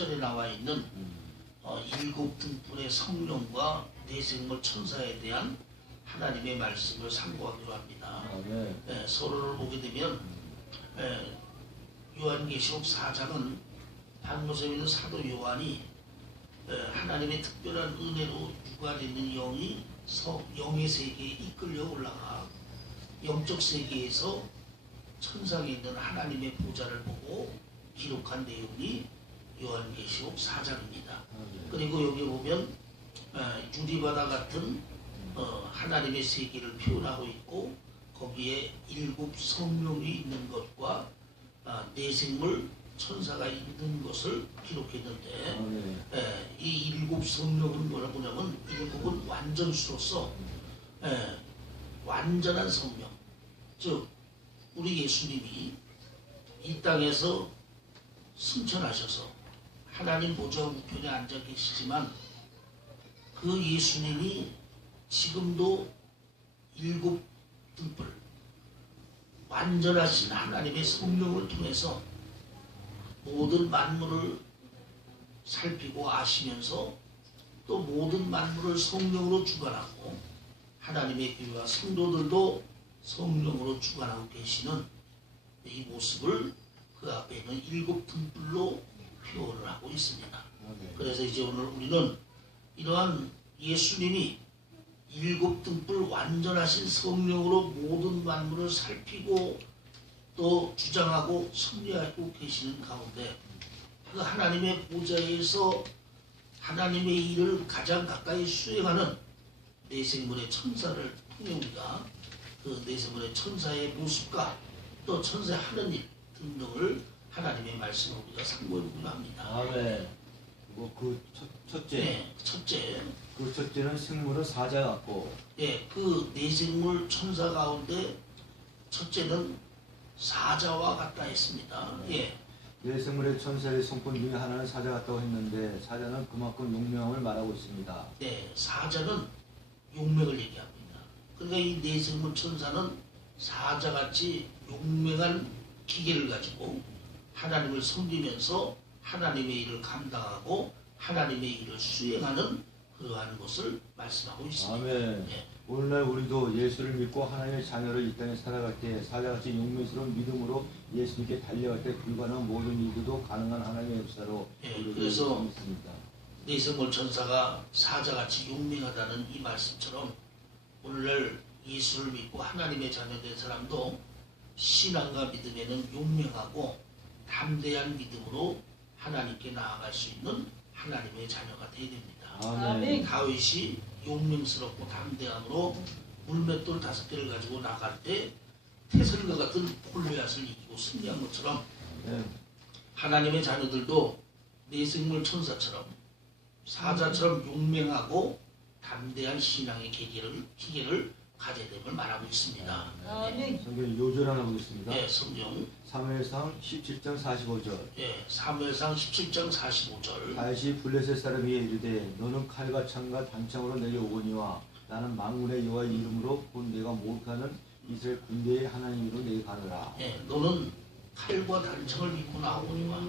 10절에 나와 있는 일곱 등불의 성령과 내생물 천사에 대한 하나님의 말씀을 상고하기로 합니다. 네, 서론을 보게 되면 요한계시록 4장은 반모섬에 있는 사도 요한이 하나님의 특별한 은혜로 유관되는 영이 영의 세계에 이끌려 올라가 영적 세계에서 천상에 있는 하나님의 보좌를 보고 기록한 내용이 요한계시록 4장입니다. 그리고 여기 보면 유리바다 같은 하나님의 세계를 표현하고 있고 거기에 일곱 성령이 있는 것과 내생물 천사가 있는 것을 기록했는데 이 일곱 성령은 뭐냐면 일곱은 완전수로서 완전한 성령, 즉 우리 예수님이 이 땅에서 승천하셔서 하나님 보좌 우편에 앉아 계시지만 그 예수님이 지금도 일곱 등불 완전하신 하나님의 성령을 통해서 모든 만물을 살피고 아시면서 또 모든 만물을 성령으로 주관하고 하나님의 교회와 성도들도 성령으로 주관하고 계시는 이 모습을 그 앞에 있는 일곱 등불로 표현을 하고 있습니다. 그래서 이제 오늘 우리는 이러한 예수님이 일곱 등불 완전하신 성령으로 모든 만물을 살피고 또 주장하고 섭리하고 계시는 가운데 그 하나님의 보좌에서 하나님의 일을 가장 가까이 수행하는 내생물의 천사를 통해 우리가 그 내생물의 천사의 모습과 또 천사의 하는 일 등등을 하나님의 말씀으로 우리가 상고해보기로 합니다. 아멘. 그 첫째. 네, 첫째. 그 첫째는 생물은 사자 같고. 예, 그 내생물 천사 가운데 첫째는 사자와 같다 했습니다. 예. 내생물의 천사의 성품 중에 하나는 사자 같다고 했는데 사자는 그만큼 용맹함을 말하고 있습니다. 네, 사자는 용맹을 얘기합니다. 그러니까 이 내생물 천사는 사자같이 용맹한 기계를 가지고 하나님을 섬기면서 하나님의 일을 감당하고 하나님의 일을 수행하는 그러한 것을 말씀하고 있습니다. 아멘. 네. 오늘날 우리도 예수를 믿고 하나님의 자녀를 이 땅에 살아갈 때 사자같이 용맹스러운 믿음으로 예수님께 달려갈 때 불가능한 모든 일들도 가능한 하나님의 역사로 그래서 믿습니다. 내생물 천사가 사자같이 용맹하다는 이 말씀처럼 오늘날 예수를 믿고 하나님의 자녀된 사람도 신앙과 믿음에는 용맹하고 담대한 믿음으로 하나님께 나아갈 수 있는 하나님의 자녀가 되어야 됩니다. 아멘. 다윗이 용맹스럽고 담대함으로 물맷돌 5개를 가지고 나갈 때 태설과 같은 골리앗을 이기고 승리한 것처럼 하나님의 자녀들도 내생물 천사처럼 사자처럼 용맹하고 담대한 신앙의 기계를 가져야 됨을 말하고 있습니다. 성경 요절 하나 보겠습니다. 네, 성경 사무엘상 17장 45절. 네, 사무엘상 17장 45절. 다윗이 블레셋 사람에게 이르되 너는 칼과 창과 단창으로 내려오거니와 나는 만군의 여호와의 이름으로 곧 내가 목하는 이스라엘 군대의 하나님으로 내게 가노라. 네, 너는 칼과 단창을 믿고 나오거니와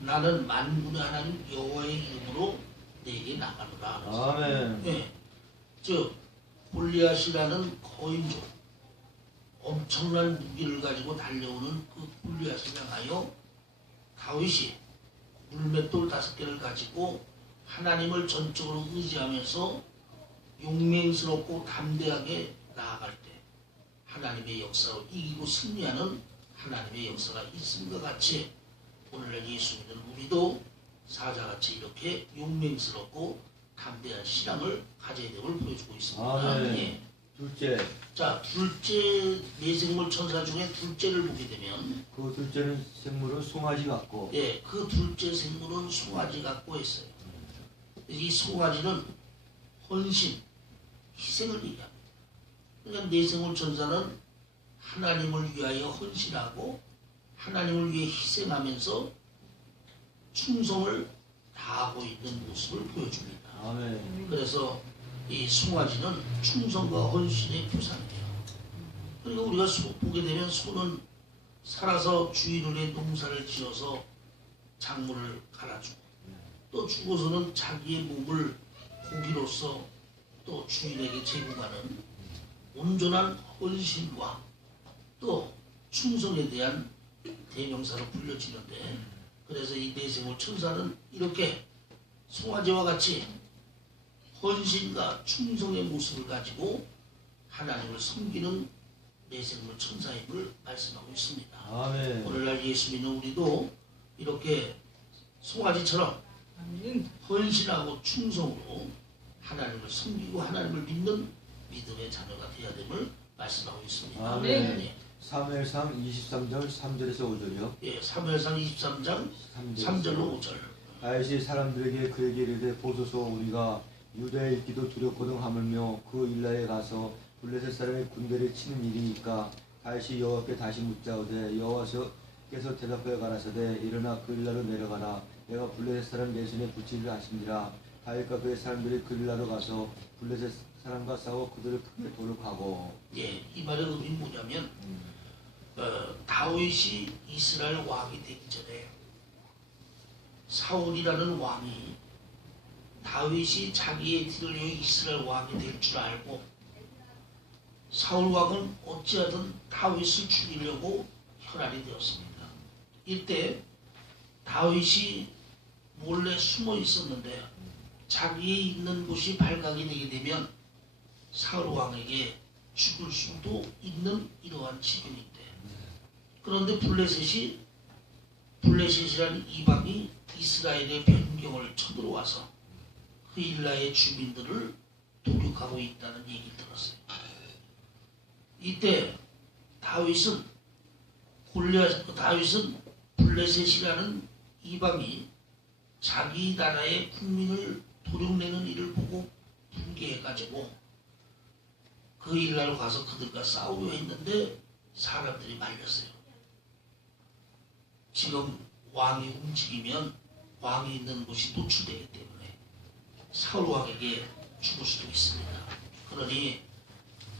나는 만군의 하나님 여호와의 이름으로 내게 나가노라. 아멘. 네, 즉 골리앗이라는 거인족 엄청난 무기를 가지고 달려오는 그 골리앗을 향하여 다윗이 물맷돌 5개를 가지고 하나님을 전적으로 의지하면서 용맹스럽고 담대하게 나아갈 때 하나님의 역사로 이기고 승리하는 하나님의 역사가 있음과 같이 오늘날 예수 믿는 우리도 사자같이 이렇게 용맹스럽고 담대한 신앙을 가져야 됨을 보여주고 있습니다. 예. 둘째. 자, 둘째 내생물 천사 중에 둘째를 보게 되면 그 둘째는 생물은 송아지 같고. 예, 그 둘째 생물은 송아지 같고 했어요. 이 송아지는 헌신, 희생을 얘기합니다. 그러니까 내생물 천사는 하나님을 위하여 헌신하고 하나님을 위해 희생하면서 충성을 다하고 있는 모습을 보여줍니다. 아멘. 그래서 이 송아지는 충성과 헌신의 표상이에요. 그리고 우리가 보게 되면 소는 살아서 주인을 해 농사를 지어서 작물을 갈아주고 또 죽어서는 자기의 몸을 고기로서 또 주인에게 제공하는 온전한 헌신과 또 충성에 대한 대명사로 불려지는데, 그래서 이 내생물 천사는 이렇게 송아지와 같이 헌신과 충성의 모습을 가지고 하나님을 섬기는 내생물 천사임을 말씀하고 있습니다. 아멘. 오늘날 예수 믿는 우리도 이렇게 송아지처럼 아멘. 헌신하고 충성으로 하나님을 섬기고 하나님을 믿는 믿음의 자녀가 되어야 됨을 말씀하고 있습니다. 아멘. 예, 사무엘상 23장 3절에서 5절이요. 예, 사무엘상 23장 3절로 5절. 다윗이 사람들에게 그에게 이르되 보소서 우리가 유다에 있기도 두렵거든 하물며 그 일라에 가서 블레셋 사람의 군대를 치는 일이니까 다윗이 여호와께 다시 묻자오되 여호와께서 대답하여 가라사대 일어나 그 일라로 내려가라 내가 블레셋 사람 내 손에 붙이리라 하시니라. 다윗과 그의 사람들이 그 일라로 가서 블레셋 사람과 싸워 그들을 크게 도륙하고. 예, 이 말의 의미는 뭐냐면 다윗이 이스라엘 왕이 되기 전에 사울이라는 왕이 다윗이 자기의 뒤를 이어 이스라엘 왕이 될 줄 알고 사울 왕은 어찌하든 다윗을 죽이려고 혈안이 되었습니다. 이때 다윗이 몰래 숨어 있었는데 자기의 있는 곳이 발각이 되게 되면 사울 왕에게 죽을 수도 있는 이러한 지경인데, 그런데 블레셋이라는 이방이 이스라엘의 변경을 쳐들어와서 그 일라의 주민들을 도륙하고 있다는 얘기를 들었어요. 이때 다윗은 블레셋이라는 이방이 자기 나라의 국민을 도륙내는 일을 보고 분개해가지고 그 일라로 가서 그들과 싸우려 했는데 사람들이 말렸어요. 지금 왕이 움직이면 왕이 있는 곳이 노출되기 때문에 사울 왕에게 죽을 수도 있습니다. 그러니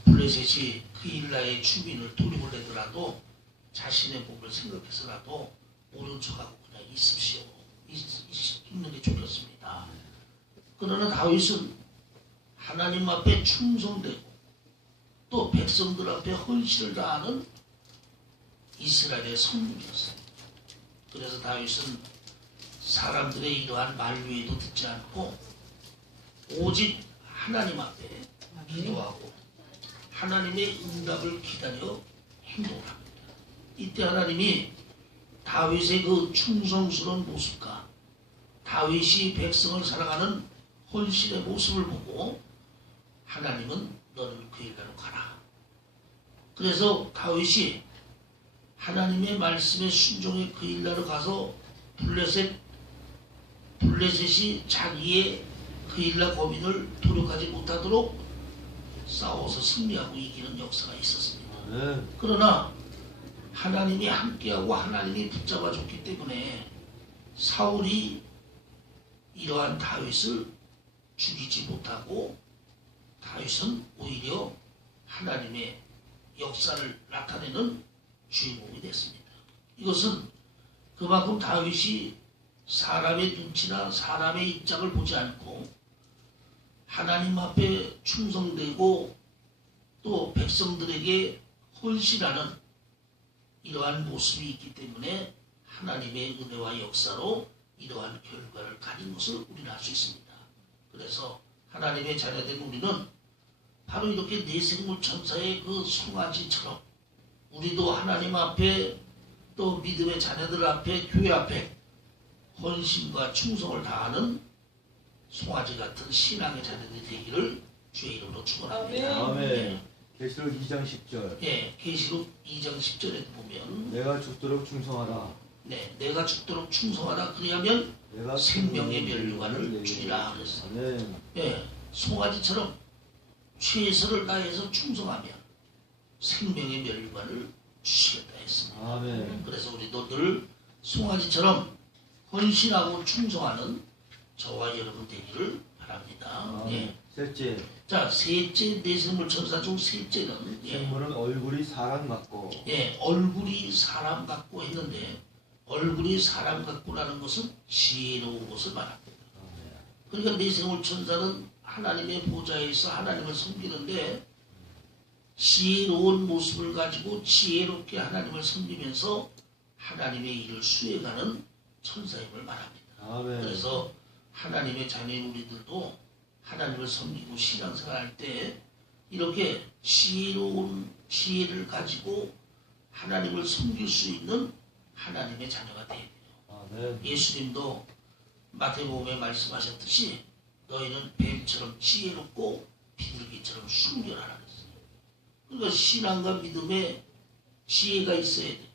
블레셋이 그 일라의 주민을 도륙을 내더라도 자신의 몸을 생각해서라도 모른 척하고 그냥 있습시오. 있는 게 좋겠습니다. 그러나 다윗은 하나님 앞에 충성되고 또 백성들 앞에 헌신을 다하는 이스라엘의 선군이었어요. 그래서 다윗은 사람들의 이러한 만류에도 듣지 않고 오직 하나님 앞에 기도하고 하나님의 응답을 기다려 행동을 합니다. 이때 하나님이 다윗의 그 충성스러운 모습과 다윗이 백성을 사랑하는 헌신의 모습을 보고 하나님은 너는 그 일가로 가라. 그래서 다윗이 하나님의 말씀에 순종해 그 일가로 가서 블레셋이 자기의 그 일라 거민을 도륙하지 못하도록 싸워서 승리하고 이기는 역사가 있었습니다. 그러나 하나님이 함께하고 하나님이 붙잡아줬기 때문에 사울이 이러한 다윗을 죽이지 못하고 다윗은 오히려 하나님의 역사를 나타내는 주인공이 됐습니다. 이것은 그만큼 다윗이 사람의 눈치나 사람의 입장을 보지 않고 하나님 앞에 충성되고 또 백성들에게 헌신하는 이러한 모습이 있기 때문에 하나님의 은혜와 역사로 이러한 결과를 가진 것을 우리는 알 수 있습니다. 그래서 하나님의 자녀된 우리는 바로 이렇게 내생물 천사의 그 송아지처럼 우리도 하나님 앞에 또 믿음의 자녀들 앞에 교회 앞에 헌신과 충성을 다하는 송아지 같은 신앙의 자녀들이 되기를 주의 이름으로 축원합니다. 아멘. 계시록 2장 10절. 예, 계시록 2장 10절에 보면 내가 죽도록 충성하라. 네, 내가 죽도록 충성하라. 그리하면 내가 생명의 면류관을 주리라 그랬어요. 아멘. 예, 송아지처럼 최선을 다해서 충성하면 생명의 면류관을 주시겠다 했습니다. 아멘. 그래서 우리도 늘 송아지처럼 헌신하고 충성하는 저와 여러분 되기를 바랍니다. 아멘. 예. 셋째, 자, 셋째 내생물 천사 중 셋째는 생물은 얼굴이 사람 같고. 얼굴이 사람 같고 했는데 얼굴이 사람 같구라는 것은 지혜로운 것을 말합니다. 그러니까 내생물 천사는 하나님의 보좌에서 하나님을 섬기는데 지혜로운 모습을 가지고 지혜롭게 하나님을 섬기면서 하나님의 일을 수행하는 천사임을 말합니다. 아멘. 그래서 하나님의 자녀인 우리들도 하나님을 섬기고 신앙생활할 때 이렇게 지혜로운 지혜를 가지고 하나님을 섬길 수 있는 하나님의 자녀가 되어야 돼요. 아멘. 예수님도 마태복음에 말씀하셨듯이 너희는 뱀처럼 지혜롭고 비둘기처럼 순결하라 그랬어요. 그러니까 신앙과 믿음에 지혜가 있어야 되고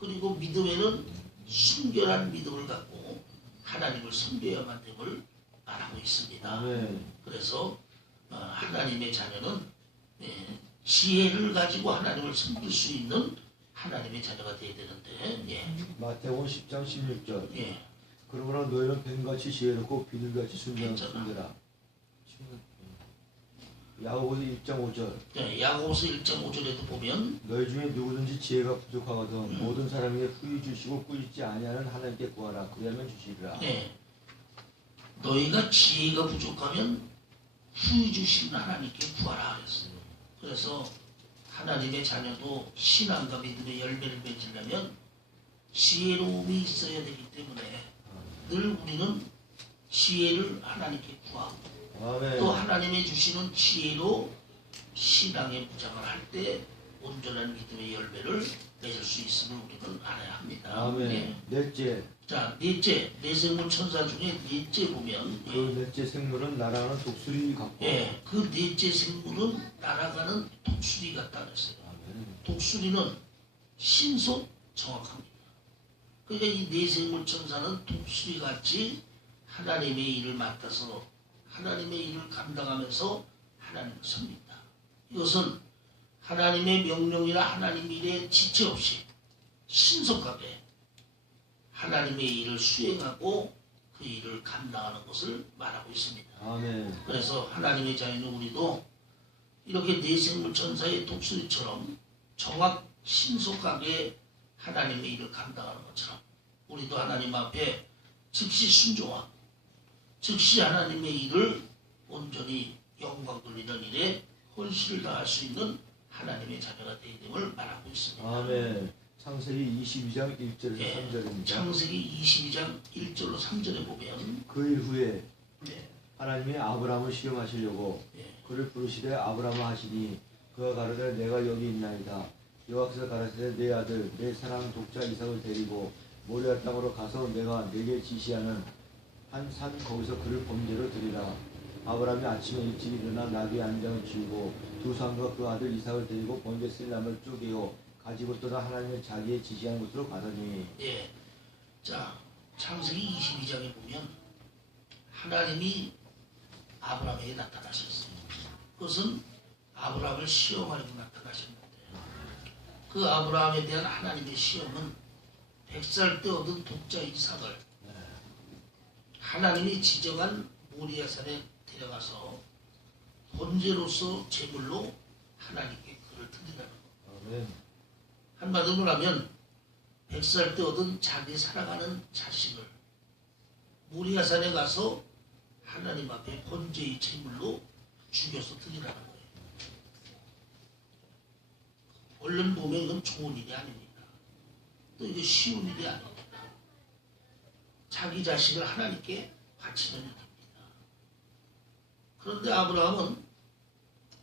그리고 믿음에는 순결한 믿음을 갖고 하나님을 섬겨야만 됨을 말하고 있습니다. 아멘. 그래서 하나님의 자녀는 지혜를 가지고 하나님을 섬길 수 있는 하나님의 자녀가 되어야 되는데 마태복음 10장 16절. 예. 그러므로 너희는 뱀같이 지혜롭고 비둘기같이 순결하라. 야고보서 1장 5절. 예, 야고보서 1장 5절에도 보면 너희 중에 누구든지 지혜가 부족하거든 모든 사람에게 후히 주시고 꾸짖지 아니하는 하나님께 구하라. 그리하면 주시리라. 너희가 지혜가 부족하면 후히 주신 하나님께 구하라 그랬어요. 그래서 하나님의 자녀도 신앙과 믿음의 열매를 맺으려면 지혜로움이 있어야 되기 때문에 늘 우리는 지혜를 하나님께 구하고 아멘. 또 하나님의 주시는 지혜로 신앙의 무장을 할 때 온전한 믿음의 열매를 맺을 수 있음을 우리는 알아야 합니다. 아멘. 넷째. 자, 넷째, 내생물 천사 중에 넷째 보면 그 넷째 생물은 날아가는 독수리 같고. 그 넷째 생물은 날아가는 독수리 같다 그랬어요. 아멘. 독수리는 신속 정확합니다. 그러니까 이 내생물 천사는 독수리 같이 하나님의 일을 맡아서 하나님의 일을 감당하면서 하나님을 섬긴다. 이것은 하나님의 명령이나 하나님 일에 지체 없이 신속하게 하나님의 일을 수행하고 그 일을 감당하는 것을 말하고 있습니다. 아멘. 그래서 하나님의 자녀는 우리도 이렇게 내생물 천사의 독수리처럼 정확 신속하게 하나님의 일을 감당하는 것처럼 우리도 하나님 앞에 즉시 순종하고 즉시 하나님의 일을 온전히 영광 돌리는 일에 헌신을 다할 수 있는 하나님의 자녀가 되는 됨을 말하고 있습니다. 아멘. 창세기 22장 1절에서 3절입니다. 창세기 22장 1절로 3절에 보면 그 일 후에 네. 하나님이 아브라함을 시험하시려고 그를 부르시되 아브라함아 하시니 그가 가로되 내가 여기 있나이다. 여호와께서 가라사대 내 아들 내 사랑 독자 이삭을 데리고 모리아 땅으로 가서 내가 내게 지시하는 한 산 거기서 그를 번제로 드리라. 아브라함이 아침에 일찍 일어나 나귀의 안장을 지우고 두 산과 그 아들 이삭을 데리고 번제 쓸 나무를 쪼개어 가지고 떠나 하나님의 자기의 지시한 곳으로 가더니. 자, 창세기 22장에 보면 하나님이 아브라함에게 나타나셨어요. 그것은 아브라함을 시험하려고 나타나셨는데 그 아브라함에 대한 하나님의 시험은 100살 때 얻은 독자 이삭을 하나님이 지정한 모리아산에 데려가서 번제로서 제물로 하나님께 그를 드리라는 것. 아멘. 한마디로 하면 100살 때 얻은 자기 사랑하는 자식을 모리아산에 가서 하나님 앞에 번제의 제물로 죽여서 드리라는 거예요. 얼른 보면 이건 좋은 일이 아닙니다. 또 이게 쉬운 일이 아닙니다. 자기 자식을 하나님께 바치는 일입니다. 그런데 아브라함은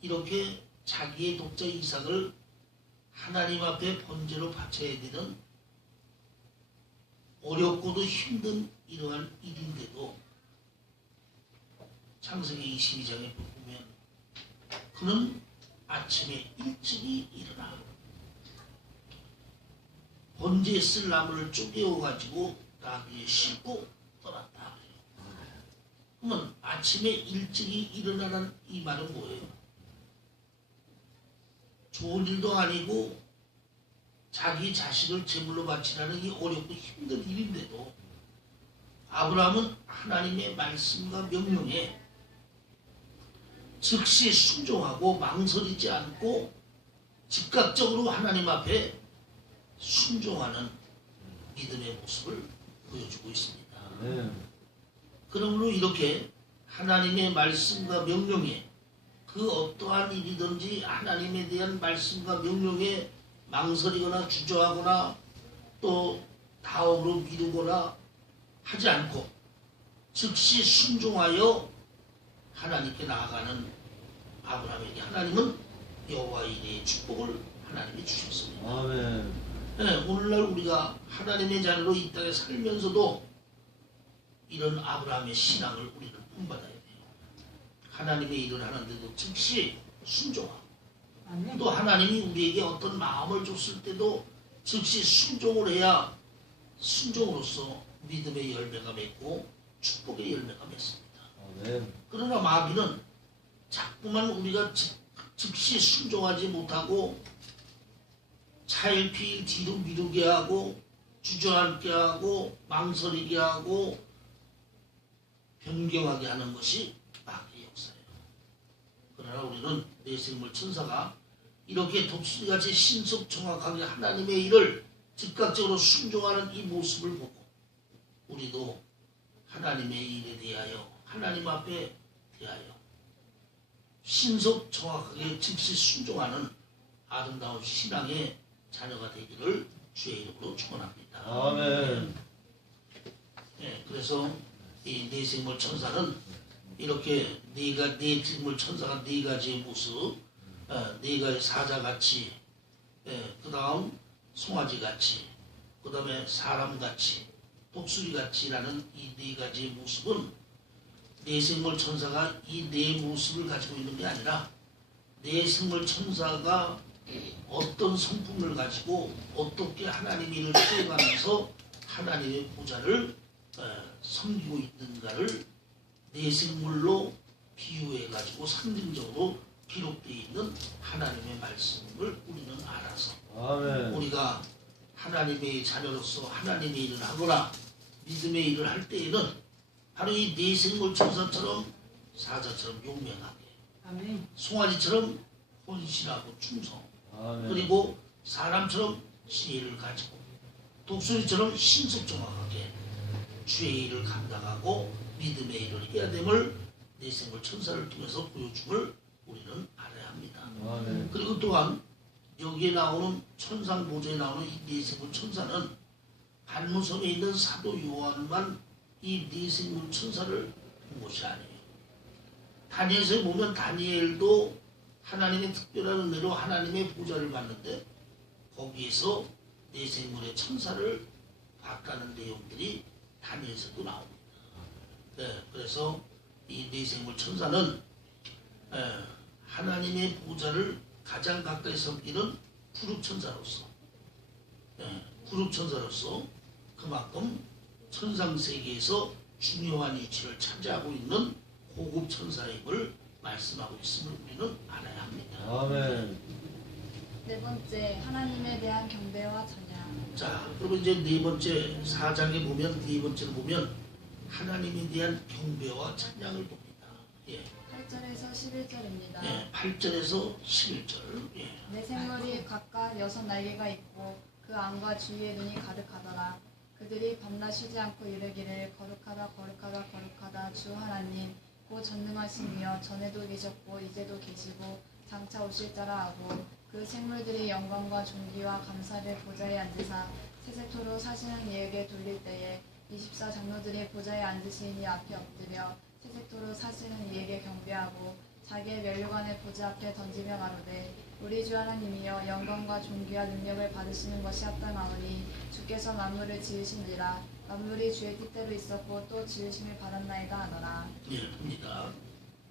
이렇게 자기의 독자 이삭을 하나님 앞에 번제로 바쳐야 되는 어렵고도 힘든 이러한 일인데도 창세기 22장에 보면 그는 아침에 일찍이 일어나 번제에 쓸 나무를 쪼개어 가지고 나귀에 싣고 떠났다. 그러면 아침에 일찍이 일어나는 이 말은 뭐예요? 좋은 일도 아니고 자기 자식을 제물로 바치라는 이 어렵고 힘든 일인데도 아브라함은 하나님의 말씀과 명령에 즉시 순종하고 망설이지 않고 즉각적으로 하나님 앞에 순종하는 믿음의 모습을 보여주고 있습니다. 네. 그러므로 이렇게 하나님의 말씀과 명령에 그 어떠한 일이든지 하나님에 대한 말씀과 명령에 망설이거나 주저하거나 또 다음으로 미루거나 하지 않고 즉시 순종하여 하나님께 나아가는 아브라함에게 하나님은 여호와 이레의 축복을 하나님이 주셨습니다. 아멘. 네, 오늘날 우리가 하나님의 자녀로 이 땅에 살면서도 이런 아브라함의 신앙을 우리는 본받아야 돼요. 하나님의 일을 하는데도 즉시 순종하고 또 하나님이 우리에게 어떤 마음을 줬을 때도 즉시 순종을 해야 순종으로서 믿음의 열매가 맺고 축복의 열매가 맺습니다. 아멘. 그러나 마귀는 자꾸만 우리가 즉시 순종하지 못하고 차일피일 뒤로 미루게 하고 주저앉게 하고 망설이게 하고 변경하게 하는 것이 마귀의 역사예요. 그러나 우리는 내생물 천사가 이렇게 독수리같이 신속정확하게 하나님의 일을 즉각적으로 순종하는 이 모습을 보고 우리도 하나님의 일에 대하여 하나님 앞에 대하여 신속정확하게 즉시 순종하는 아름다운 신앙의 자녀가 되기를 주의 이름으로 축원합니다. 아멘. 네, 그래서 이 내생물 천사는 이렇게 내생물 천사가 네 가지의 모습, 네 가지 사자같이, 그 다음 송아지같이, 그 다음에 사람같이, 독수리같이라는 이 네 가지의 모습은 내생물 천사가 이 네 모습을 가지고 있는 게 아니라 내생물 천사가 어떤 성품을 가지고 어떻게 하나님 일을 수행하면서 하나님의 보좌를 섬기고 있는가를 내생물로 비유해가지고 상징적으로 기록되어 있는 하나님의 말씀을 우리는 알아서 아멘. 우리가 하나님의 자녀로서 하나님의 일을 하거나 믿음의 일을 할 때에는 바로 이 내생물 천사처럼 사자처럼 용맹하게 아멘. 송아지처럼 헌신하고 충성 아멘. 그리고 사람처럼 지혜를 가지고 독수리처럼 신속정확하게 주의 일을 감당하고 믿음의 일을 해야 됨을 내생물 천사를 통해서 보여줌을 우리는 알아야 합니다. 아멘. 그리고 또한 여기에 나오는 천상 보좌에 나오는 이 내생물 천사는 반무섬에 있는 사도 요한만 이 내생물 천사를 본 것이 아니에요. 다니엘서에 보면 다니엘도 하나님의 특별한 은혜로 하나님의 보좌를 받는데 거기에서 내생물의 천사를 봤다는 내용들이 다니엘서도 나옵니다. 네, 그래서 이 내생물 천사는 하나님의 보좌를 가장 가까이 섬기는 구룹천사로서 구룹천사로서 그만큼 천상세계에서 중요한 위치를 차지하고 있는 고급 천사임을 말씀하고 있음을 우리는 알아야 합니다. 아멘. 네 번째, 하나님에 대한 경배와 찬양. 자, 그러면 이제 네 번째 4장에 보면 네 번째로 보면 하나님에 대한 경배와 찬양을 봅니다. 예, 8절에서 11절입니다. 예, 8절에서 11절. 예. 내 생물이 각각 6날개가 있고 그 안과 주위에 눈이 가득하더라. 그들이 밤낮 쉬지 않고 이르기를 거룩하다 거룩하다 거룩하다 주 하나님 고 전능하시며 전에도 계셨고 이제도 계시고 장차 오실 자라 하고 그 생물들이 영광과 존귀와 감사를 보좌에 앉으사 세세토록 사시는 이에게 돌릴 때에 24 장로들이 보좌에 앉으신 이 앞에 엎드려 세세토록 사시는 이에게 경배하고 자기의 면류관을 보좌 앞에 던지며 가로되 우리 주 하나님이여 영광과 존귀와 능력을 받으시는 것이 합당하오니 주께서 만물을 지으신지라 만물이 주의 뜻대로 있었고 또 지으심을 받았나이다 하더라. 예, 봅니다.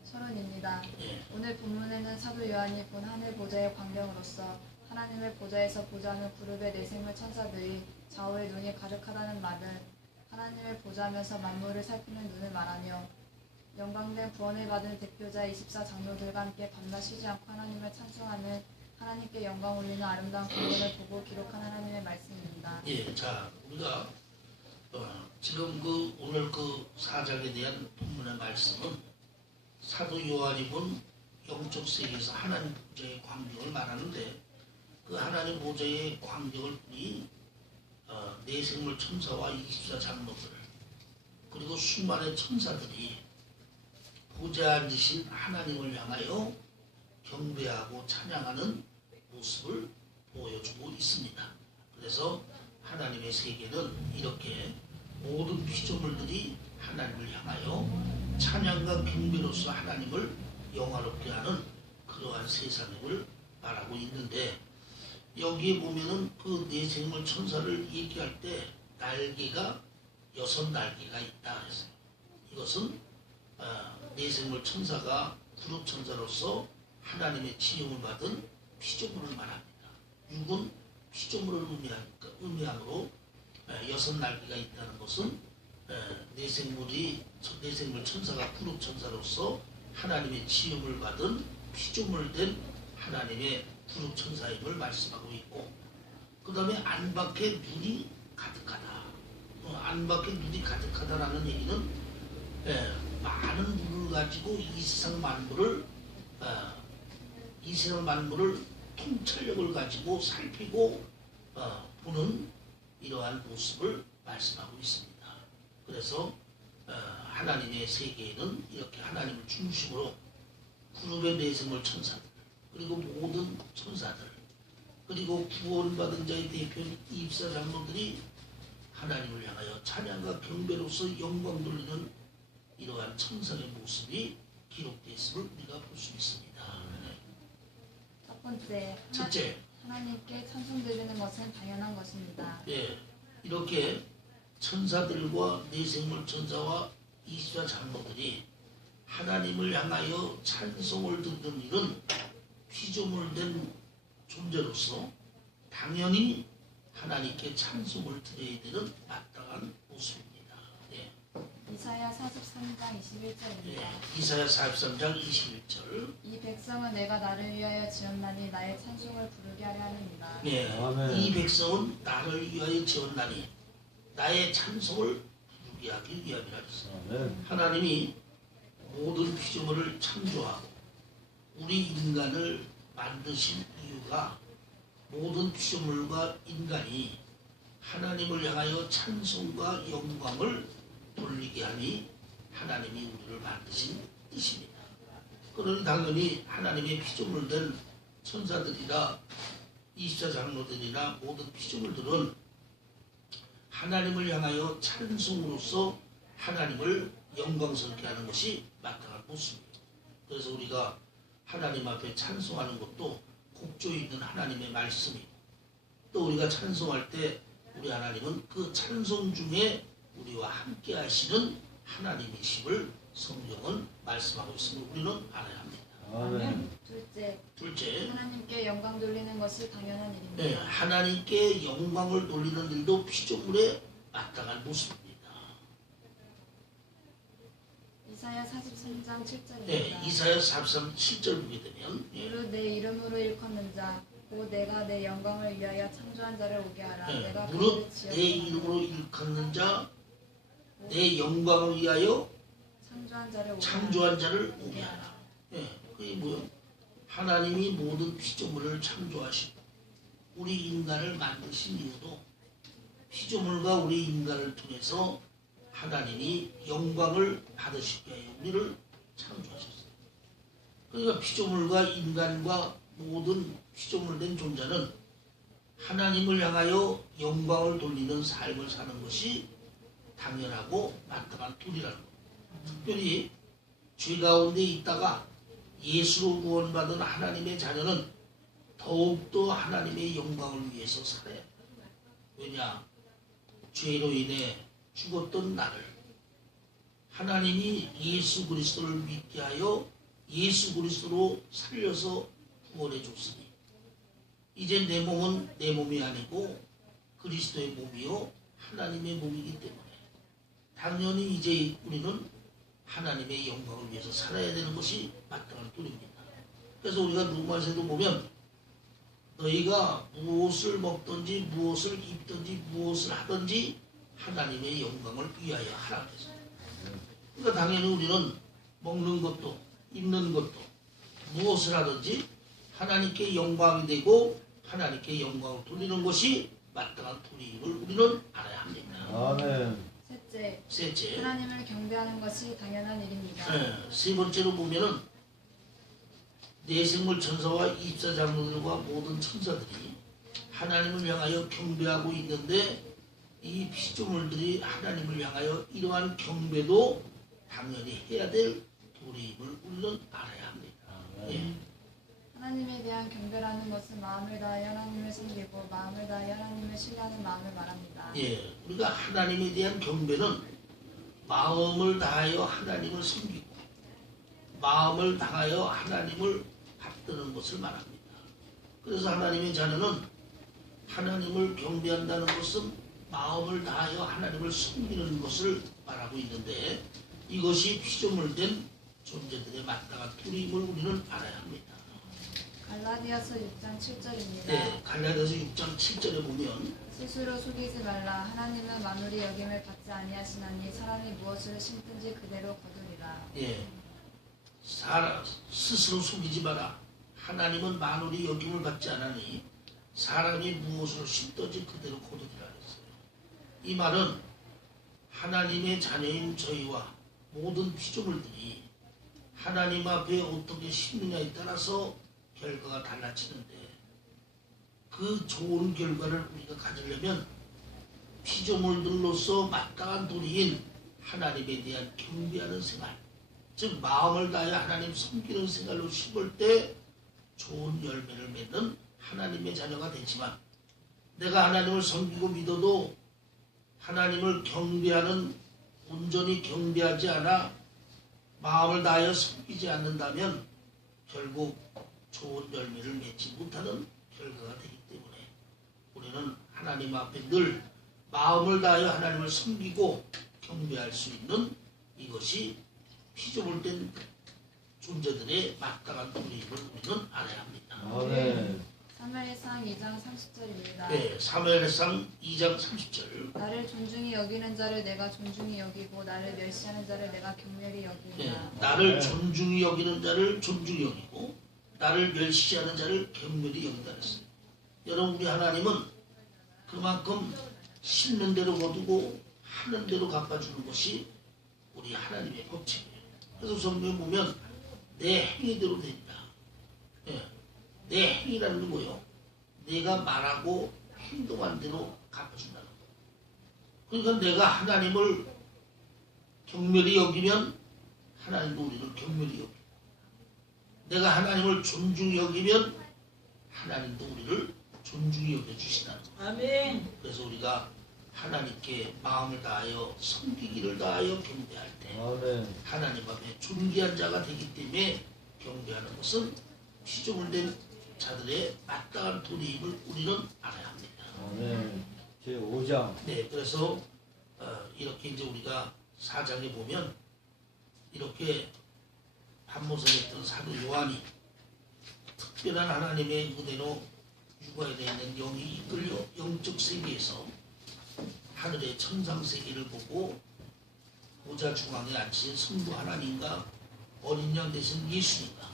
서론입니다. 예, 오늘 본문에는 사도 요한이 본 하늘 보좌의 광경으로서 하나님의 보좌에서 보좌하는 그룹의 내생물 천사들이 좌우에 눈이 가득하다는 말은 하나님을 보좌하면서 만물을 살피는 눈을 말하며 영광된 구원을 받은 대표자 24 장로들과 함께 밤낮 쉬지 않고 하나님을 찬송하는 하나님께 영광 올리는 아름다운 그림을 보고 기록한 하나님의 말씀입니다. 예, 자, 우리가 지금 오늘 그 4장에 대한 본문의 말씀은 사도 요한이 본 영적 세계에서 하나님 보좌의 광경을 말하는데 그 하나님 보좌의 광경을 보니 내생물 천사와 24장로들 그리고 수많은 천사들이 보좌에 앉으신 하나님을 향하여 경배하고 찬양하는 모습을 보여주고 있습니다. 그래서 하나님의 세계는 이렇게 모든 피조물들이 하나님을 향하여 찬양과 경배로서 하나님을 영화롭게 하는 그러한 세상임을 말하고 있는데, 여기에 보면은 그 내생물 천사를 얘기할 때 날개가 6날개가 있다 그랬어요. 이것은 내생물 천사가 구름 천사로서 하나님의 지용을 받은 피조물을 말합니다. 6은 피조물을 의미함으로 6날개가 있다는 것은 내생물 천사가 구름 천사로서 하나님의 지음을 받은 피조물 된 하나님의 구름 천사임을 말씀하고 있고, 그 다음에 안팎에 눈이 가득하다. 안팎에 눈이 가득하다라는 얘기는 많은 눈을 가지고 이 세상 만물을 통찰력을 가지고 살피고 보는 이러한 모습을 말씀하고 있습니다. 그래서 하나님의 세계에는 이렇게 하나님을 중심으로 구름의 내생물 천사들 그리고 모든 천사들 그리고 구원받은 자의 대표인 24장로들이 하나님을 향하여 찬양과 경배로서 영광 돌리는 이러한 천상의 모습이 기록되어 있음을 우리가 볼 수 있습니다. 첫 번째, 첫째, 하나님께 찬송 드리는 것은 당연한 것입니다. 예, 이렇게 천사들과 내생물 천사와 24장로들이 하나님을 향하여 찬송을 듣는 일은 피조물된 존재로서 당연히 하나님께 찬송을 드려야 되는 마땅한 모습입니다. 예. 이사야 43장 21절입니다. 예. 이사야 43장 21절. 이 백성은 내가 나를 위하여 지었나니 나의 찬송을 부르게 하려 하느니라. 예. 아멘. 이 백성은 나를 위하여 지었나니 나의 찬송을 부르게 하기 위함이라 했어요. 아멘. 하나님이 모든 피조물을 창조하고 우리 인간을 만드신 이유가 모든 피조물과 인간이 하나님을 향하여 찬송과 영광을 돌리게 하니 하나님이 우리를 만드신 뜻입니다. 그러니 당연히 하나님의 피조물된 천사들이나 24장로들이나 모든 피조물들은 하나님을 향하여 찬송으로서 하나님을 영광스럽게 하는 것이 마땅한 모습입니다. 그래서 우리가 하나님 앞에 찬송하는 것도 곡조 있는 하나님의 말씀이고, 또 우리가 찬송할 때 우리 하나님은 그 찬송 중에 우리와 함께 하시는 하나님이심을 성경은 말씀하고 있음을 우리는 알아야 합니다. 아멘. 둘째, 하나님께 영광 돌리는 것이 당연한 일입니다. 네, 하나님께 영광을 돌리는 일도 피조물의 마땅한 모습입니다. 이사야 43장 7절입니다. 네, 이사야 43, 7절 보게 되면 무릇 내 이름으로 일컫는 자, 곧 내가 내 영광을 위하여 창조한 자를 오게 하라. 내가 무릇 그들을 내 지었노라. 이름으로 일컫는 자, 내 영광을 위하여 창조한 자를 오게 하라. 예, 그게 뭐요? 하나님이 모든 피조물을 창조하시고 우리 인간을 만드신 이유도 피조물과 우리 인간을 통해서 하나님이 영광을 받으시기 위하여 우리를 창조하셨어요. 그러니까 피조물과 인간과 모든 피조물된 존재는 하나님을 향하여 영광을 돌리는 삶을 사는 것이 당연하고 마땅한 도리라는 겁니다. 특별히 죄 가운데 있다가 예수로 구원받은 하나님의 자녀는 더욱더 하나님의 영광을 위해서 살아야 합니다. 왜냐? 죄로 인해 죽었던 나를 하나님이 예수 그리스도를 믿게 하여 예수 그리스도로 살려서 구원해 줬으니 이제 내 몸은 내 몸이 아니고 그리스도의 몸이요 하나님의 몸이기 때문에 당연히 이제 우리는 하나님의 영광을 위해서 살아야 되는 것이 마땅한 도리입니다. 그래서 우리가 로마서에도 보면 너희가 무엇을 먹든지 무엇을 입든지 무엇을 하든지 하나님의 영광을 위하여 하라 그랬어요. 그러니까 당연히 우리는 먹는 것도 입는 것도 무엇을 하든지 하나님께 영광이 되고 하나님께 영광을 돌리는 것이 마땅한 도리임을 우리는 알아야 합니다. 아멘. 셋째, 셋째, 하나님을 경배하는 것이 당연한 일입니다. 세 번째로 보면은 내생물 천사와 입사장로들과 모든 천사들이 하나님을 향하여 경배하고 있는데 이 피조물들이 하나님을 향하여 이러한 경배도 당연히 해야 될 도리임을 우리는 알아야 합니다. 예. 하나님에 대한 경배라는 것은 마음을 다하여 하나님을 섬기고 마음을 다하여 하나님을 신뢰하는 마음을 말합니다. 예, 우리가 하나님에 대한 경배는 마음을 다하여 하나님을 섬기고 마음을 다하여 하나님을 받드는 것을 말합니다. 그래서 하나님의 자녀는 하나님을 경배한다는 것은 마음을 다하여 하나님을 섬기는 것을 말하고 있는데 이것이 피조물된 존재들의 마땅한 도리임을 우리는 알아야 합니다. 갈라디아서 6장 7절입니다. 네, 갈라디아서 6장 7절에 보면 스스로 속이지 말라. 하나님은 만물이 여김을 받지 아니하시나니 사람이 무엇을 심든지 그대로 거두리라. 예, 스스로 속이지 마라. 하나님은 만물이 여김을 받지 않으니 사람이 무엇을 심든지 그대로 거두리라 했어요. 이 말은 하나님의 자녀인 저희와 모든 피조물들이 하나님 앞에 어떻게 심느냐에 따라서 결과가 달라지는데 그 좋은 결과를 우리가 가지려면 피조물들로서 마땅한 도리인 하나님에 대한 경배하는 생활, 즉 마음을 다하여 하나님 섬기는 생활로 심을 때 좋은 열매를 맺는 하나님의 자녀가 되지만 내가 하나님을 섬기고 믿어도 하나님을 경배하는 온전히 경배하지 않아 마음을 다하여 섬기지 않는다면 결국 좋은 열매를 맺지 못하는 결과가 되기 때문에 우리는 하나님 앞에 늘 마음을 다하여 하나님을 섬기고 경배할 수 있는 이것이 피조물된 존재들의 마땅한 도리임을 우리는 알아야 합니다. 아멘. 사무엘상 2장 30절입니다. 네, 사무엘상 2장 30절. 나를 존중히 여기는 자를 내가 존중히 여기고 나를 멸시하는 자를 내가 경멸히 네, 여기리라. 나를 존중히 여기는 자를 존중히 여기고 나를 멸시하는 자를 경멸히 여긴다 했어요. 여러분, 우리 하나님은 그만큼 심는 대로 거두고 하는 대로 갚아주는 것이 우리 하나님의 법칙이에요. 그래서 성경에 보면 내 행위대로 된다. 예, 내 행위라는 건 뭐예요? 내가 말하고 행동한 대로 갚아준다는 거예요. 그러니까 내가 하나님을 경멸히 여기면 하나님도 우리를 경멸히 여기고 내가 하나님을 존중히 여기면 하나님도 우리를 존중히 여겨주시다는 거예요. 아멘. 그래서 우리가 하나님께 마음을 다하여 섬기기를 다하여 경배할 때 아멘. 하나님 앞에 존귀한 자가 되기 때문에 경배하는 것은 피조물된 자들의 마땅한 도리임을 우리는 알아야 합니다. 아멘. 제 5장. 네, 그래서 이렇게 이제 우리가 4장에 보면 이렇게 반모성했던 사도 요한이 특별한 하나님의 은혜로 육아에 되어 있는 영이 이끌려 영적 세계에서 하늘의 천상 세계를 보고 보좌 중앙에 앉으신 성부 하나님과 어린 양 되신 예수님과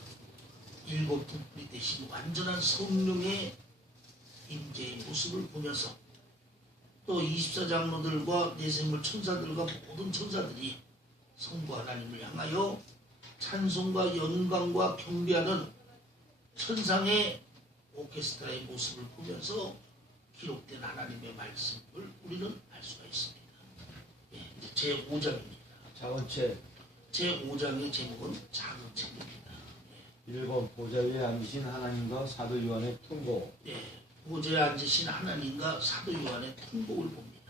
일곱 등불이 되신 완전한 성령의 임재의 모습을 보면서 또 24장로들과 내생물 천사들과 모든 천사들이 성부 하나님을 향하여 찬송과 영광과 경배하는 천상의 오케스트라의 모습을 보면서 기록된 하나님의 말씀을 우리는 알 수가 있습니다. 예, 제 5장입니다. 작은 책. 제 5장의 제목은 작은 책입니다. 1번 보좌 위에 앉으신 하나님과 사도 요한의 통고. 예, 보좌에 앉으신 하나님과 사도 요한의 통곡을 봅니다.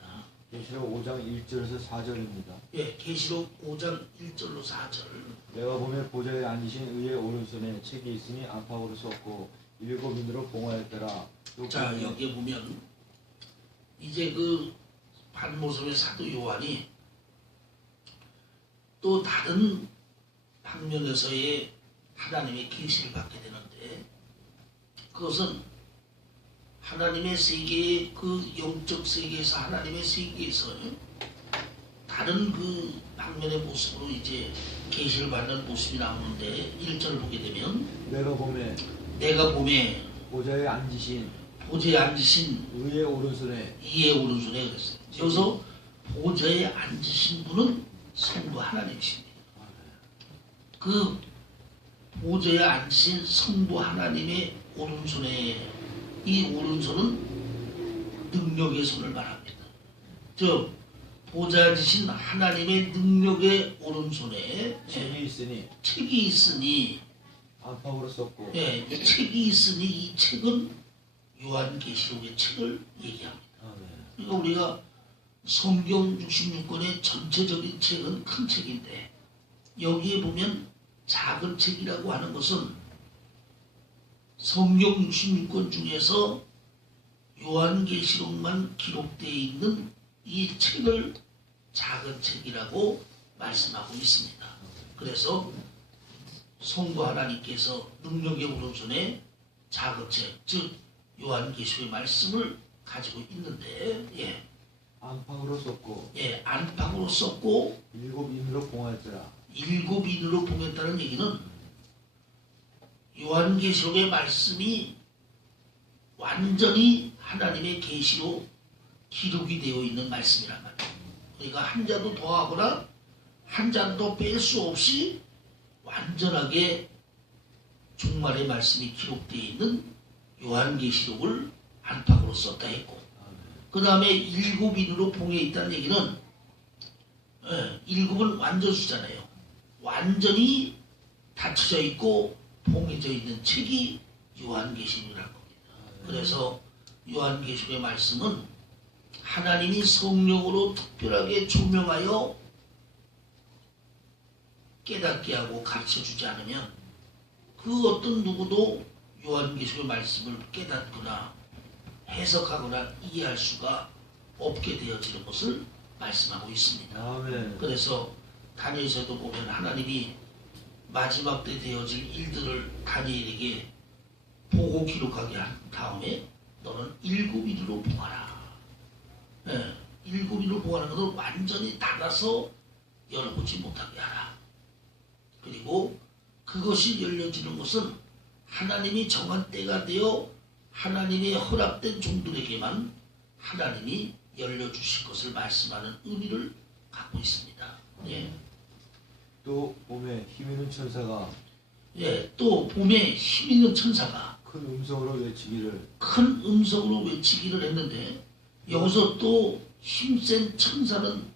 계시록 5장 1절에서 4절입니다. 예, 계시록 5장 1절로 4절. 내가 보면 보좌에 앉으신 의의 오른손에 책이 있으니 안팎으로 썼고 일곱 인으로 봉하였더라. 또 자, 보면 여기에 보면 이제 그 반모섬의 사도 요한이 또 다른 방면에서의 하나님의 계시를 받게 되는데 그것은 하나님의 세계의 그 영적 세계에서 하나님의 세계에서 다른 그 방면의 모습으로 이제 계시를 받는 모습이 나오는데 1절을 보게 되면 내가 보면 내가 봄에 보좌에 앉으신 보좌에 앉으신 의의 오른손에 이의 오른손에 그랬어요. 여기서 보좌에 앉으신 분은 성부 하나님이십니다. 그 보좌에 앉으신 성부 하나님의 오른손에, 이 오른손은 능력의 손을 말합니다. 즉 보좌에 앉으신 하나님의 능력의 오른손에 책이 있으니 책이 안팎으로 썼고 이 책이 있으니 이 책은 요한계시록의 책을 얘기합니다. 그러니까 우리가 성경 66권의 전체적인 책은 큰 책인데 여기에 보면 작은 책이라고 하는 것은 성경 66권 중에서 요한계시록만 기록되어 있는 이 책을 작은 책이라고 말씀하고 있습니다. 그래서 성부 하나님께서 능력의 오른손에 작은 책, 즉 요한계시록의 말씀을 가지고 있는데 안팎으로 썼고 안팎으로 썼고 일곱 인으로 봉하였더라. 일곱 인으로 봉했다는 얘기는 요한계시록의 말씀이 완전히 하나님의 계시로 기록이 되어 있는 말씀이란 말이에요. 그러니까 한 자도 더하거나 한 자도 뺄 수 없이 완전하게 종말의 말씀이 기록되어 있는 요한계시록을 안팎으로 썼다 했고, 그 다음에 일곱 인으로 봉해 있다는 얘기는 일곱은 완전수잖아요. 완전히 닫혀져 있고 봉해져 있는 책이 요한계시록이라는 겁니다. 그래서 요한계시록의 말씀은 하나님이 성령으로 특별하게 조명하여 깨닫게 하고 가르쳐주지 않으면 그 어떤 누구도 요한계시록의 말씀을 깨닫거나 해석하거나 이해할 수가 없게 되어지는 것을 말씀하고 있습니다. 아멘. 그래서 다니엘서도 보면 하나님이 마지막 때 되어질 일들을 다니엘에게 보고 기록하게 한 다음에 너는 일곱 인으로 봉하라. 일곱 인으로 봉하는 것을 완전히 닫아서 열어보지 못하게 하라. 그리고 그것이 열려지는 것은 하나님이 정한 때가 되어 하나님의 허락된 종들에게만 하나님이 열려주실 것을 말씀하는 의미를 갖고 있습니다. 또 봄에 힘 있는 천사가 또 봄에 힘 있는 천사가 큰 음성으로 외치기를 큰 음성으로 외치기를 했는데 여기서 또 힘센 천사는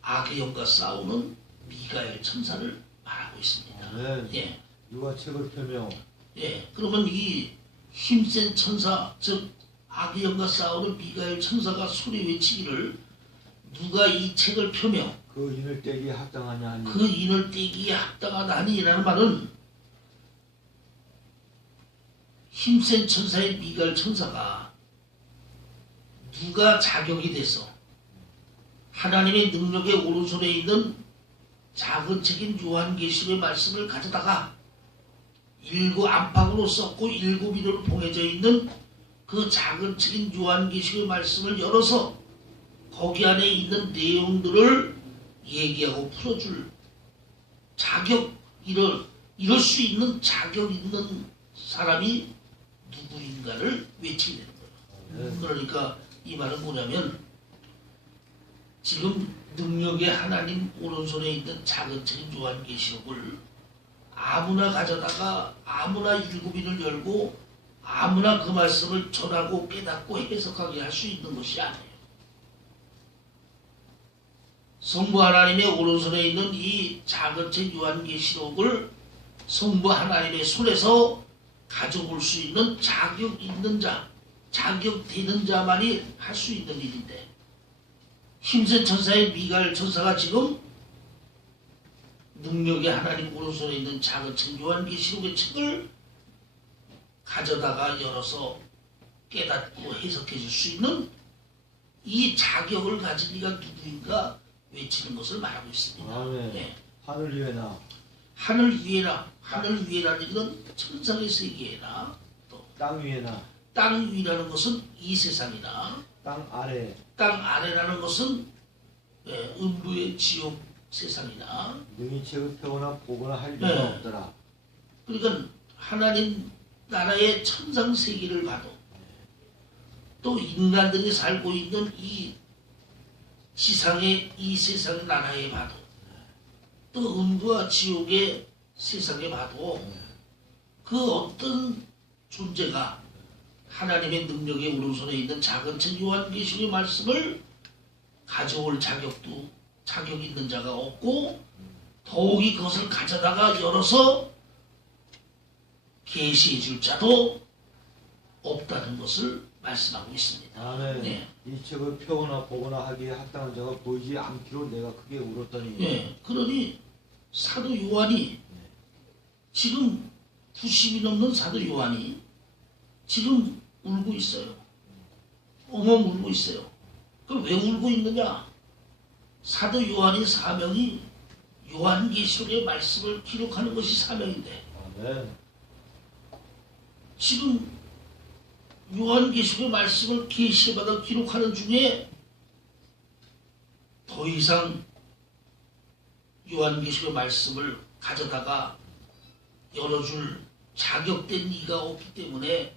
악의 영과 싸우는 미가엘 천사를 말하고 있습니다. 아멘. 누가 책을 펴며 그러면 이 힘센 천사, 즉 악의 영과 싸우는 미가엘 천사가 소리 외치기를 누가 이 책을 펴며 그 인을 떼기에 합당하냐 하니 그 인을 떼기에 합당하다니라는 말은 힘센 천사의 미가엘 천사가 누가 자격이 돼서 하나님의 능력의 오른손에 있는 작은 책인 요한계시록의 말씀을 가져다가 일곱 안팎으로 썼고 일곱 인으로 봉해져 있는 그 작은 책인 요한계시록의 말씀을 열어서 거기 안에 있는 내용들을 얘기하고 풀어줄 자격, 이럴 수 있는 자격 있는 사람이 누구인가를 외치게 되는 거예요. 그러니까 이 말은 뭐냐면 지금 능력의 하나님 오른손에 있는 작은 책인 요한계시록을 아무나 가져다가 아무나 일곱 인을 열고 아무나 그 말씀을 전하고 깨닫고 해석하게 할 수 있는 것이 아니에요. 성부 하나님의 오른손에 있는 이 작은 책 요한계시록을 성부 하나님의 손에서 가져볼 수 있는 자격 있는 자, 자격 되는 자만이 할 수 있는 일인데 힘센 천사의 미가엘 천사가 지금 능력의 하나님 오른손에 있는 작은 책 요한계시록의 책을 가져다가 열어서 깨닫고 해석해 줄 수 있는 이 자격을 가진 이가 누구인가 외치는 것을 말하고 있습니다. 아멘. 하늘 위에나 하늘 위에나, 하늘 위에라는 얘기는 천상의 세계나 또 땅 위에나 땅 위라는 것은 이 세상이나 땅 아래 땅 아래라는 것은 음부의 지옥 세상이나 능히 책을 펴거나 보거나 할 리가 네. 없더라. 그러니까 하나님 나라의 천상세계를 봐도 또 인간들이 살고 있는 이 지상의 이 세상 나라에 봐도 또 음부와 지옥의 세상에 봐도 그 어떤 존재가 하나님의 능력의 오른손에 있는 작은 책 요한계시록의 말씀을 가져올 자격 있는 자가 없고 더욱이 그것을 가져다가 열어서 계시해 줄 자도 없다는 것을 말씀하고 있습니다. 아멘. 네. 이 책을 펴거나 보거나 하기에 합당한 자가 보이지 않기로 내가 크게 울었더니. 예, 그러니 사도 요한이 지금 90이 넘는 사도 요한이 지금 울고 있어요. 엉엉 울고 있어요. 그럼 왜 울고 있느냐? 사도 요한의 사명이 요한계시록의 말씀을 기록하는 것이 사명인데 아멘. 지금 요한계시록의 말씀을 계시받아 기록하는 중에 더 이상 요한계시록의 말씀을 가져다가 열어줄 자격된 이가 없기 때문에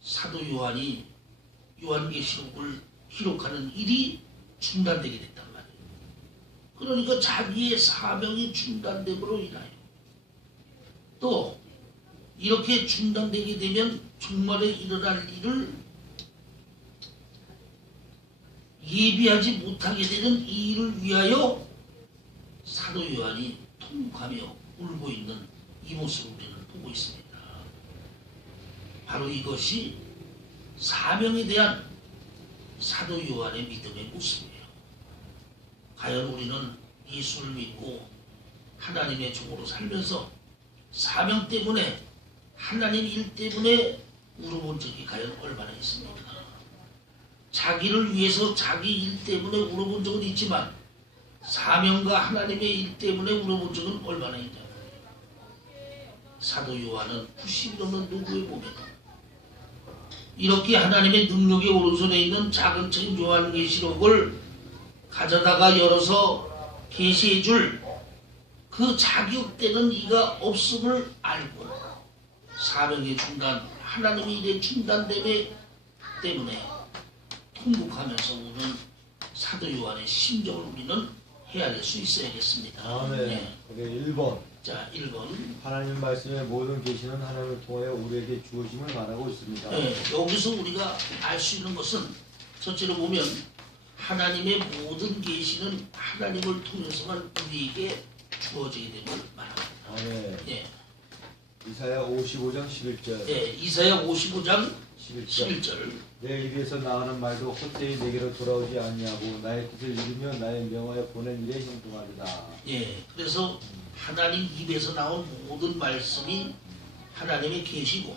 사도 요한이 요한계시록을 기록하는 일이 중단되게 됐단 말이에요. 그러니까 자기의 사명이 중단됨으로 인하여 또 이렇게 중단되게 되면 종말에 일어날 일을 예비하지 못하게 되는 이 일을 위하여 사도 요한이 통곡하며 울고 있는 이 모습을 우리는 보고 있습니다. 바로 이것이 사명에 대한 사도 요한의 믿음의 모습이에요. 과연 우리는 예수를 믿고 하나님의 종으로 살면서 사명 때문에 하나님 일 때문에 울어본 적이 과연 얼마나 있습니까? 자기를 위해서 자기 일 때문에 울어본 적은 있지만 사명과 하나님의 일 때문에 울어본 적은 얼마나 있냐? 사도 요한은 90이 넘는 누구에 보면 이렇게 하나님의 능력의 오른손에 있는 작은 책 요한계시록을 가져다가 열어서 계시해 줄 그 자격되는 이가 없음을 알고 사명의 중단, 하나님의 일의 중단됨에 때문에 통곡하면서 우는 사도 요한의 심정을 우리는 헤아릴 수 있어야겠습니다. 아멘. 네. 그게 1번. 자, 1번. 하나님 말씀의 모든 계시는 하나님을 통하여 우리에게 주어짐을 말하고 있습니다. 네, 여기서 우리가 알 수 있는 것은 첫째로 보면 하나님의 모든 계시는 하나님을 통해서만 우리에게 주어지게 됨을 말합니다. 아멘. 예. 이사야 55장 11절. 예, 이사야 55장 11절. 11절. 내 입에서 나오는 말도 헛되이 내게로 돌아오지 아니하고 나의 뜻을 이루며 나의 명하여 보낸 일에 형통하리라. 예, 그래서 하나님 입에서 나온 모든 말씀이 하나님의 계시고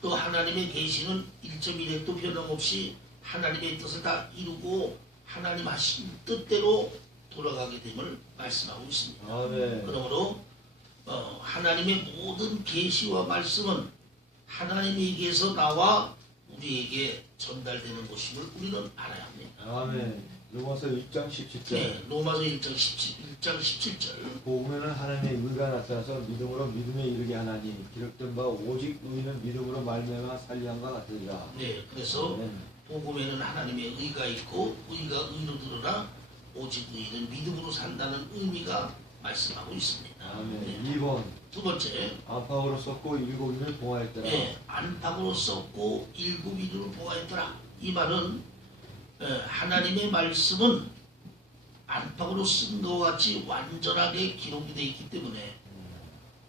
또 하나님의 계시는 1.1획도 변함없이 하나님의 뜻을 다 이루고 하나님 하신 뜻대로 돌아가게 됨을 말씀하고 있습니다. 아멘. 그러므로 하나님의 모든 계시와 말씀은 하나님에게서 나와 우리에게 전달되는 것임을 우리는 알아야 합니다. 아멘. 로마서 1장 17절. 네, 로마서 1장 17절. 복음에는 하나님의 의가 나타나서 믿음으로 믿음에 이르게 하나니 기록된 바 오직 의는 믿음으로 말미암아 살리함과 같으리라. 네, 그래서 아멘. 복음에는 하나님의 의가 있고 의가 의로 드러나 오직 의는 믿음으로 산다는 의미가 말씀하고 있습니다. 아멘. 네. 2번. 두 번째, 안팎으로 썼고 일곱인을 봉하였더라. 네, 안팎으로 썼고 일곱인으로 보아했더라. 이 말은 하나님의 말씀은 안팎으로 쓴 것과 같이 완전하게 기록이 되어 있기 때문에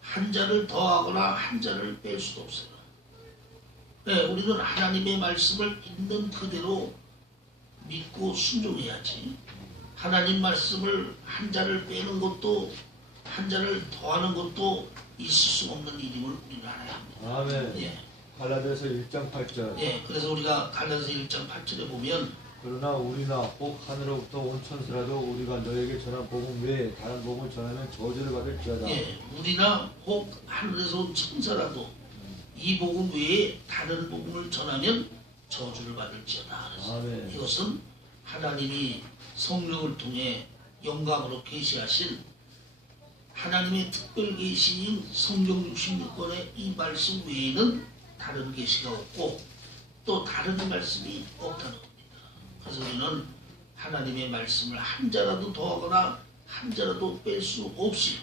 한 자를 더하거나 한 자를 뺄 수도 없어요. 네, 우리는 하나님의 말씀을 있는 그대로 믿고 순종해야지. 하나님 말씀을 한 자를 빼는 것도 한 자를 더하는 것도 있을 수 없는 일임을 우리는 알아야 합니다. 아멘. 예, 갈라디아서 1장 8절. 예, 그래서 우리가 갈라디아서 1장 8절에 보면 그러나 우리나 혹 하늘로부터 온 천사라도 우리가 너에게 전한 복음 외에 다른 복음을 전하면 저주를 받을지어다. 예, 우리나 혹 하늘에서 온 천사라도 이 복음 외에 다른 복음을 전하면 저주를 받을지어다. 그래서 아멘. 이것은 하나님이 성령을 통해 영광으로 계시하신 하나님의 특별 계시인 성경 66권의 이 말씀 외에는 다른 계시가 없고 또 다른 말씀이 없다는 겁니다. 그래서 우리는 하나님의 말씀을 한 자라도 더하거나 한 자라도 뺄 수 없이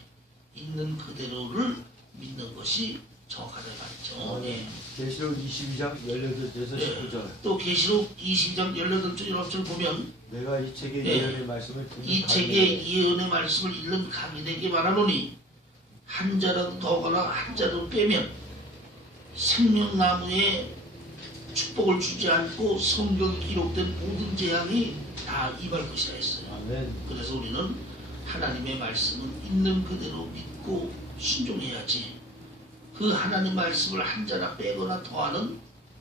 있는 그대로를 믿는 것이 정확하다 말이죠. 예. 계시록 22장 18절에서 예. 19절. 또 계시록 22장 18절 19절 보면 내가 이 책의 예. 예언의 말씀을 듣는 이 책의 예언의 말씀을 읽는 각인에게 말하노니 한 자라도 더하거나 한 자라도 빼면 생명나무에 축복을 주지 않고 성경에 기록된 모든 재앙이 다 임할 것이라 했어요. 아멘. 그래서 우리는 하나님의 말씀은 있는 그대로 믿고 순종해야지 그 하나님 말씀을 한 자나 빼거나 더하는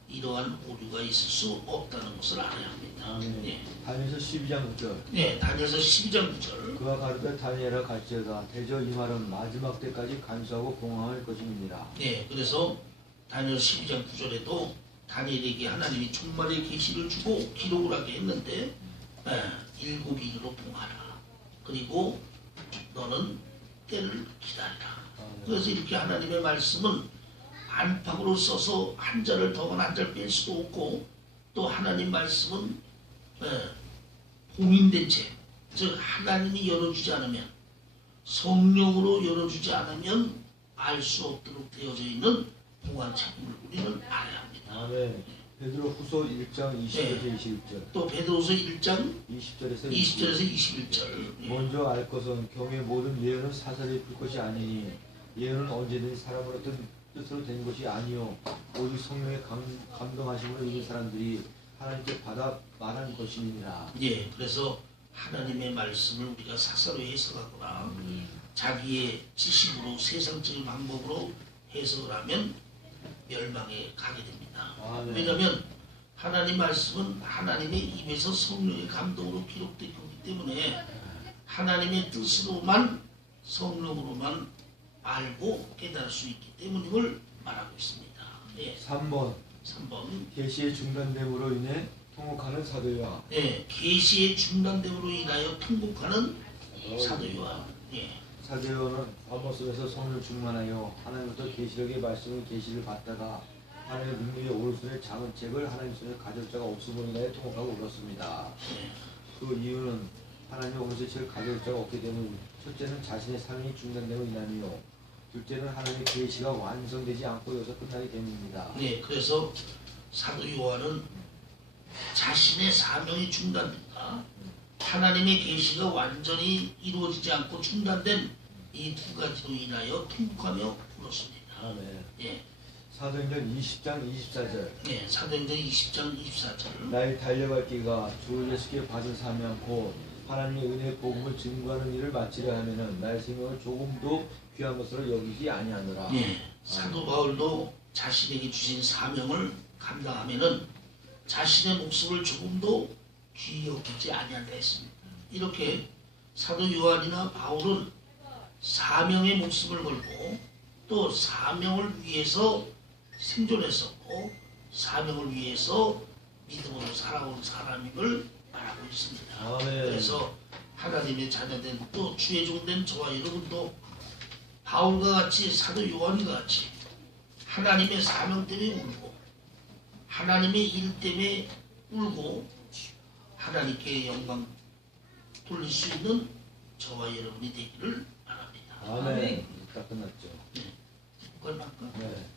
이러한 오류가 있을 수 없다는 것을 알아야 합니다. 아멘. 예. 다니엘서 12장 9절. 네, 다니엘서 12장 9절. 그가 가르쳐 다니엘아 갈지어다 대저 이 말은 마지막 때까지 간수하고 공항할 것입니다. 네, 그래서 다니엘 12장 9절에도 다니엘에게 하나님이 종말의 계시를 주고 기록을 하게 했는데 7일로 봉하라. 그리고 너는 때를 기다리라. 그래서 이렇게 하나님의 말씀은 안팎으로 써서 한 자를 더거나 한 자를 뺄 수도 없고 또 하나님 말씀은 봉인된 채, 즉 하나님이 열어주지 않으면 성령으로 열어주지 않으면 알 수 없도록 되어져 있는 보관 책임을 우리는 알아야 합니다. 아멘. 베드로 후서 1장 20절에서 21절. 또 베드로서 1장 20절에서 20절에서 21절. 먼저 알 것은 경의 모든 예언은 사설에 풀 것이 아니니 예언은 언제든지 사람으로 뜻으로 된 것이 아니요 오직 성령의 감동하심으로 있는 사람들이 하나님께 받아 말한 것이니라. 예, 그래서 하나님의 말씀을 우리가 사사로 해석하거나 자기의 지식으로 세상적인 방법으로 해석을 하면 멸망에 가게 됩니다. 네. 왜냐하면 하나님 말씀은 하나님의 입에서 성령의 감동으로 기록된 거기 때문에 하나님의 뜻으로만 성령으로만 알고 깨달을 수 있기 때문임을 말하고 있습니다. 예. 3번 3번 계시의 중단됨으로 인해 통곡하는 사도와 예, 계시의 중단됨으로 인하여 통곡하는 사도와 예. 사도요는 바모스에서 성령 충만하여 하나님부터 계시록의 말씀을 계시를 받다가 하나님의 능력의 오른손에 작은 책을 하나님 손에 가져올 자가 없음으로 인하여 통곡하고 울었습니다. 예. 그 이유는 하나님의 오른손에 책을 가져올 자가 없기 때문에 첫째는 자신의 삶이 중단됨으로 인하며 둘째는 하나님의 계시가 완성되지 않고 여기서 끝나게 됩니다. 네, 그래서 사도 요한은 자신의 사명이 중단된다. 하나님의 계시가 완전히 이루어지지 않고 중단된 이 두 가지로 인하여 통곡하며 울었습니다. 아멘. 예, 사도행전 20장 24절. 네, 사도행전 20장 24절. 나의 달려갈 길과 주 예수께 받은 사명 곧 하나님의 은혜의 복음을 증거하는 일을 마치려 하면은 나의 생명을 조금도 귀한 것으로 여기지 아니하노라. 예, 사도 바울도 자신에게 주신 사명을 감당하면은 자신의 목숨을 조금도 귀히 여기지 아니한다 했습니다. 이렇게 사도 요한이나 바울은 사명의 목숨을 걸고 또 사명을 위해서 생존했었고 사명을 위해서 믿음으로 살아온 사람임을 말하고 있습니다. 아멘. 그래서 하나님의 자녀된 또 주의 종된 저와 여러분도 바울과 같이 사도 요한과 같이 하나님의 사명 때문에 울고 하나님의 일 때문에 울고 하나님께 영광 돌릴 수 있는 저와 여러분이 되기를 바랍니다. 아멘. 딱 끝났죠. 그걸 할까? 네.